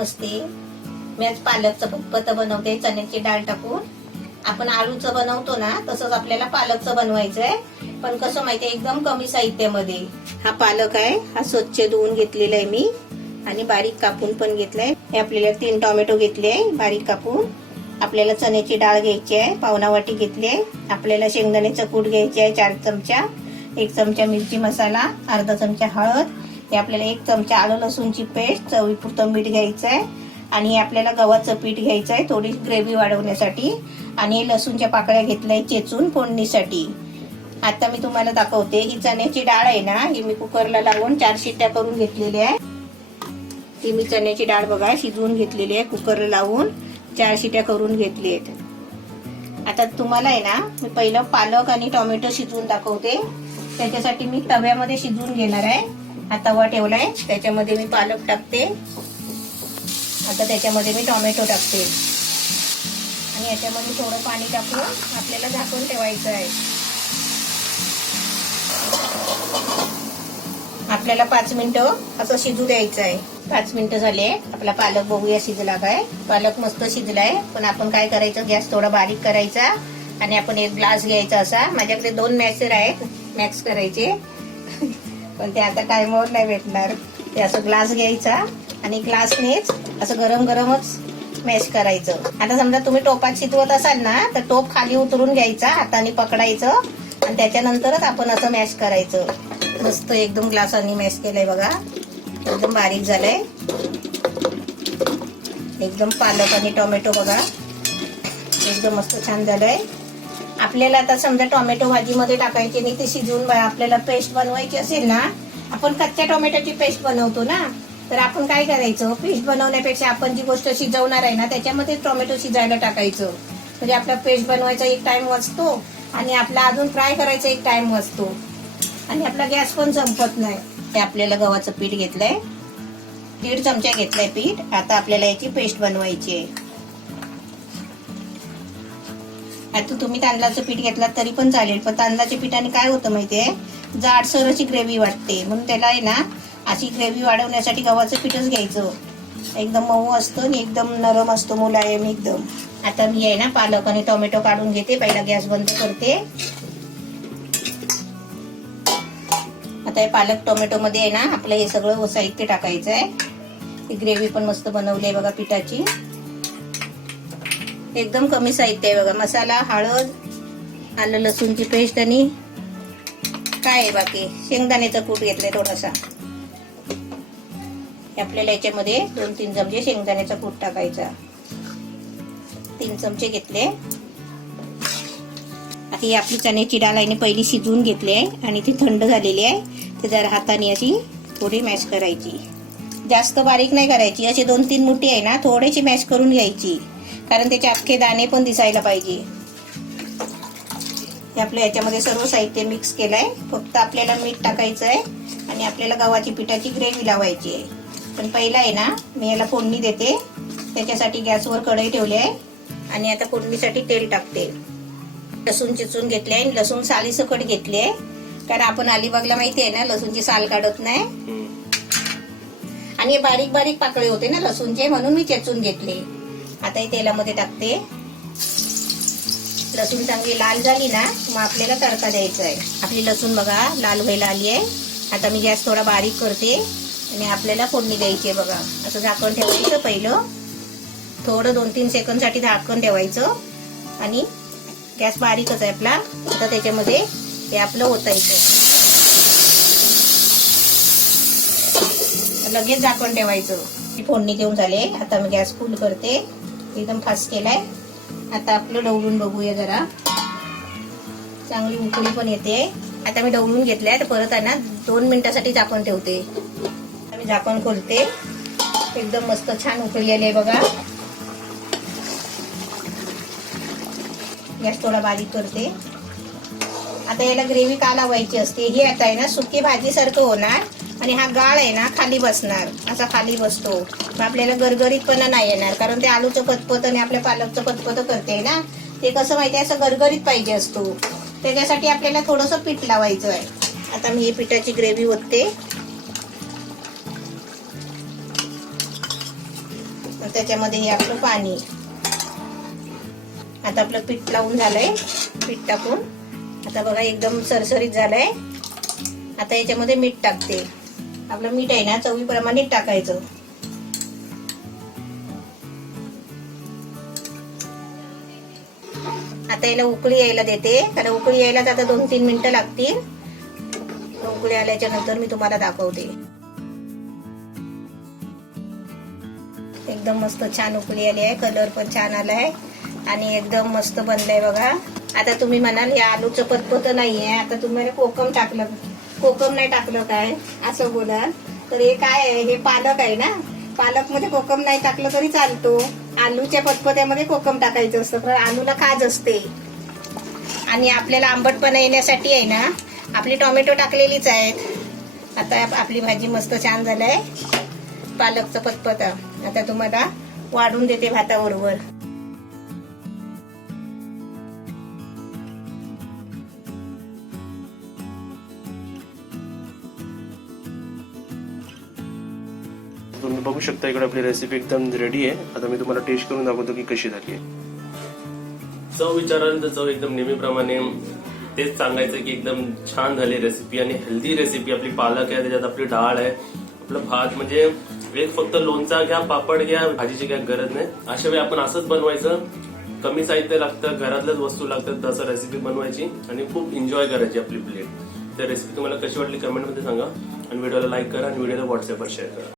नमस्ते. मी आज पालकचं फतफतं बनवते चण्याची डाळ टाकून. आपण आळूचं बनवतो ना तसंच आपल्याला पालकचं बनवायचंय, पण कसं माहितीये एकदम कमी साहित्यामध्ये. हा पालक आहे, हा स्वच्छ धुवून घेतलेला आहे मी आणि बारीक कापून पण घेतलाय. हे आपल्याला 3 टोमॅटो घेतले आहे बारीक कापून. आपल्याला चण्याची डाळ घ्यायची आहे, पावणा वाटी घेतली आहे. आपल्याला शेंगदाण्याचं कूट घ्यायचे आहे 4 चमचा, 1 चमचा मिरची मसाला, अर्धा चमचा हळद, हे आपल्याला 1 चमचा आलं लसूणची पेस्ट, चवीपुरतं मीठ घ्यायचं आहे आणि आपल्याला गव्हाचं पीठ घ्यायचं आहे थोडी ग्रेव्ही वाढवण्यासाठी. आणि लसूणच्या पाकळ्या घेतल्या चेचून फोडणीसाठी. आता मी तुम्हाला दाखवते. ही चण्याची डाळ आहे ना, ही मी कुकरला लावून 4 शिट्ट्या करून घेतलेली आहे. ती मी चण्याची डाळ बघा शिजवून घेतलेली आहे, कुकरला लावून 4 शिट्ट्या करून घेतली आहेत. आता तुम्हाला आहे ना मी पहिलं पालक आणि टोमॅटो शिजवून दाखवते. त्याच्यासाठी मी तव्यामध्ये शिजवून घेणार आहे. हा तवा ठेवलाय, त्याच्यामध्ये मी पालक टाकते. आता त्याच्यामध्ये मी टोमॅटो टाकते आणि याच्यामध्ये थोडं पाणी टाकून आपल्याला झाकून ठेवायचं आहे. आपल्याला 5 मिनिटं असं शिजू द्यायचं आहे. 5 मिनिटं झाले. आपला पालक बघूया शिजला काय. पालक मस्त शिजलाय, पण आपण काय करायचं, गॅस थोडा बारीक करायचा आणि आपण 1 ग्लास घ्यायचा. असा माझ्याकडे 2 मॅक्सर आहेत, मॅक्स करायचे पण ते आता टाइमवर नाही भेटणार. ते असं ग्लास घ्यायचा आणि ग्लासनेच असं गरम गरमच मॅश करायचं. आता समजा तुम्ही टोपात शिजवत असाल ना तर टोप खाली उतरून घ्यायचा, हाताने पकडायचं आणि त्याच्यानंतरच आपण असं मॅश करायचं. मस्त एकदम ग्लासाने मॅश केलंय बघा, एकदम बारीक झालंय. एकदम पालक आणि टोमॅटो बघा एकदम मस्त छान झालंय. आपल्याला आता समजा टोमॅटो भाजीमध्ये टाकायचे नाही, ते शिजवून आपल्याला पेस्ट बनवायची असेल ना, आपण कच्च्या टोमॅटोची पेस्ट बनवतो ना, तर आपण काय करायचं, पेस्ट बनवण्यापेक्षा आपण जी गोष्ट शिजवणार आहे ना त्याच्यामध्ये टोमॅटो शिजायला टाकायचं. म्हणजे आपला पेस्ट बनवायचा एक टाइम वाचतो आणि आपला अजून फ्राय करायचा एक टाइम वाचतो आणि आपला गॅस पण संपत नाही. ते आपल्याला गव्हाचं पीठ घेतलंय, 1.5 चमचा घेतलाय पीठ. आता आपल्याला याची पेस्ट बनवायची आहे. आता तुम्ही तांदळाचं पीठ घेतलात तरी पण चालेल, पण तांदळाच्या पिठाने काय होतं माहितीये, जाडसर अशी ग्रेव्ही वाटते. म्हणून त्याला आहे ना अशी ग्रेव्ही वाढवण्यासाठी गव्हाचं पीठच घ्यायचं. एकदम मऊ असतं आणि एकदम नरम असतो, मुलायम एकदम. आता मी आहे ना पालक आणि टोमॅटो काढून घेते. पहिला गॅस बंद करते. आता हे पालक टोमॅटो मध्ये आहे ना आपलं हे सगळं साहित्य टाकायचं आहे. ही ग्रेव्ही पण मस्त बनवली आहे बघा पिठाची. एकदम कमी साहित्य आहे बघा. मसाला, हळद, आलं लसूणची पेस्ट आणि काय आहे बाकी शेंगदाण्याचा कूट घेतलाय थोडासा. आपल्याला याच्यामध्ये 2-3 चमचे शेंगदाण्याचा कूट टाकायचा. 3 चमचे घेतले. आता ही आपली चण्याची डाळ आहे पहिली शिजवून घेतली आहे आणि ती थंड झालेली आहे. ते जरा हाताने अशी थोडी मॅश करायची, जास्त बारीक नाही करायची. अशी 2-3 मुठी आहे ना थोडीशी मॅश करून घ्यायची, कारण त्याचे अख्खे दाणे पण दिसायला पाहिजे. हे आपल्या याच्यामध्ये सर्व साहित्य मिक्स केलंय. फक्त आपल्याला मीठ टाकायचं आहे आणि आपल्याला गव्हाची पिठाची ग्रेव्ही लावायची आहे. पण पहिला आहे ना मी याला फोडणी देते. त्याच्यासाठी गॅसवर कढई ठेवली आहे आणि आता फोडणीसाठी तेल टाकते. लसूण चिचून घेतले आहे, लसूण सालीसकट घेतली आहे, कारण आपण अलिबागला माहिती आहे ना लसूणची साल काढत नाही आणि बारीक बारीक पाकळे होते ना लसूणचे, म्हणून मी चेचून घेतले. आता हे तेलामध्ये टाकते. लसूण चांगली लाल झाली ना मग आपल्याला तडका द्यायचा आहे. आपली लसूण बघा लाल व्हायला आली आहे. आता मी गॅस थोडा बारीक करते आणि आपल्याला फोडणी द्यायची आहे बघा. असं झाकण ठेवायचं, पहिलं थोडं 2-3 सेकंद साठी झाकण ठेवायचं आणि गॅस बारीकच आहे आपला. आता त्याच्यामध्ये हे आपलं ओतायचं, लगेच झाकण ठेवायचं. फोडणी देऊन झाले. आता मी गॅस फुल करते, एकदम फास्ट केलाय. आता आपलं ढवळून बघूया जरा. चांगली उकळी पण येते. आता मी ढवळून घेतलंय, तर परत आहे ना 2 मिनिटासाठी झाकण ठेवते. मी झाकण खोलते. एकदम मस्त छान उकळी आली आहे बघा. गॅस थोडा बारीक करते. आता याला ग्रेव्ही का लावायची असते, ही आता आहे ना सुकी भाजी सारखं होणार आणि हा गाळ आहे ना खाली बसणार, असा खाली बसतो. मग आपल्याला गरगरीतपणा नाही येणार, कारण ते आलूचं पतपत आणि आपल्या पालकचं पतपत करते ना, ते कसं माहितीये असं गरगरीत पाहिजे असतो. त्याच्यासाठी आपल्याला थोडंसं पीठ लावायचं आहे. आता मी ही पिठाची ग्रेव्ही ओतते. आणि त्याच्यामध्ये हे आपलं पाणी. आता आपलं पीठ लावून झालंय. पीठ टाकून आता बघा एकदम सरसरीत झालंय. आता याच्यामध्ये मीठ टाकते. आपलं मीठ आहे ना चवीप्रमाणे टाकायचं. आता याला उकळी यायला देते, कारण उकळी यायला आता 2-3 मिनिटं लागतील. उकळी आल्याच्या नंतर मी तुम्हाला दाखवते. एकदम मस्त छान उकळी आली आहे, कलर पण छान आलाय आणि एकदम मस्त बनलंय बघा. आता तुम्ही म्हणाल हे आलूचं पतपत नाहीये, आता तुम्हाला कोकम टाकलं, कोकम नाही टाकलं काय असं बोलाल तर हे काय आहे, हे पालक आहे ना. पालक मध्ये कोकम नाही टाकलं तरी चालतो. आलूच्या पतपत्यामध्ये कोकम टाकायचं असतं, पण आलूला खाज असते. आणि आपल्याला आंबटपणा येण्यासाठी आहे ना आपली टोमॅटो टाकलेलीच आहेत. आता आपली भाजी मस्त छान झालंय, पालकचं पतपत. आता तुम्हाला वाढून देते भाताबरोबर. तुम्ही बघू शकता इकडे आपली रेसिपी एकदम रेडी आहे. आता मी तुम्हाला टेस्ट करून दाखवतो की कशी झाली आहे. चव विचाराल तर चव एकदम नेहमीप्रमाणे तेच सांगायचं की एकदम छान झाली रेसिपी आणि हेल्दी रेसिपी. आपली पालक आहे, त्याच्यात आपली डाळ आहे, आपलं भात. म्हणजे एक फक्त लोणचा घ्या, पापड घ्या, भाजीची काही गरज नाही. अशा वेळी आपण असंच बनवायचं. कमी साहित्य लागतं, घरातल्याच वस्तू लागतात तसं रेसिपी बनवायची आणि खूप एन्जॉय करायची आपली प्लेट. तर रेसिपी तुम्हाला कशी वाटली कमेंटमध्ये सांगा आणि व्हिडिओला लाईक करा आणि व्हिडिओला व्हॉट्सअपवर शेअर करा.